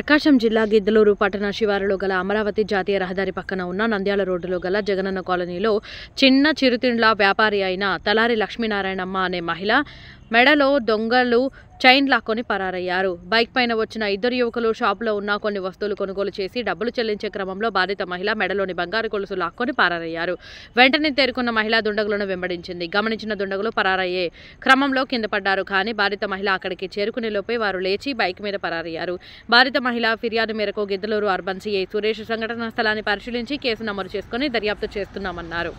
ప్రకాశం జిల్లా గిద్దలూరు పట్టణ శివారులో గల అమరావతి జాతీయ రహదారి పక్కన ఉన్న నంద్యాల రోడ్డులో గల జగనన్న కాలనీలో చిన్న చిరుతిండ్ల వ్యాపారి అయిన తలారి లక్ష్మీనారాయణమ్మ అనే మహిళ మెడలో దొంగలు చైన్ లాక్కొని పరారయ్యారు. బైక్ పైన వచ్చిన ఇద్దరు యువకులు షాపులో ఉన్న కొన్ని వస్తువులు కొనుగోలు చేసి డబ్బులు చెల్లించే క్రమంలో బాధిత మహిళ మెడలోని బంగారు గొలుసు లాక్కొని పరారయ్యారు. వెంటనే తేరుకున్న మహిళ దుండగులను వెంబడించింది. గమనించిన దుండగులు పరారయ్యే క్రమంలో కింద పడ్డారు. కానీ బాధిత మహిళ అక్కడికి చేరుకునే లోపే వారు లేచి బైక్ మీద పరారయ్యారు. బాధిత మహిళ ఫిర్యాదు మేరకు గిద్దలూరు అర్బన్ సిఐ సురేష్ సంఘటనా స్థలాన్ని పరిశీలించి కేసు నమోదు చేసుకుని దర్యాప్తు చేస్తున్నామన్నారు.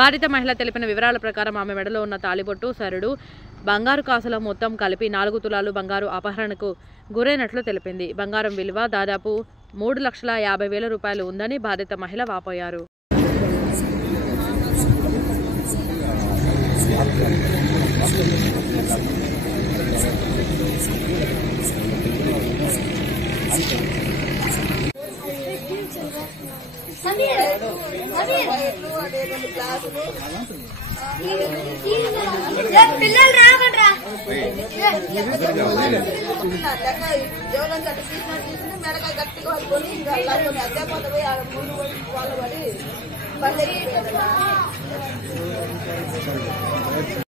బాధిత మహిళ తెలిపిన వివరాల ప్రకారం ఆమె మెడలో ఉన్న తాళిబొట్టు, సరుడు, బంగారు కాసుల మొత్తం కలిపి 4 తులాలు బంగారు అపహరణకు గురైనట్లు తెలిపింది. బంగారం విలువ దాదాపు 3,50,000 రూపాయలు ఉందని బాధిత మహిళ వాపోయారు. పిల్లలు రావట్రా మెడకాయ గట్టిగా పట్టుకొని ఇంకా అదే పోతే ముందు వాళ్ళు పడి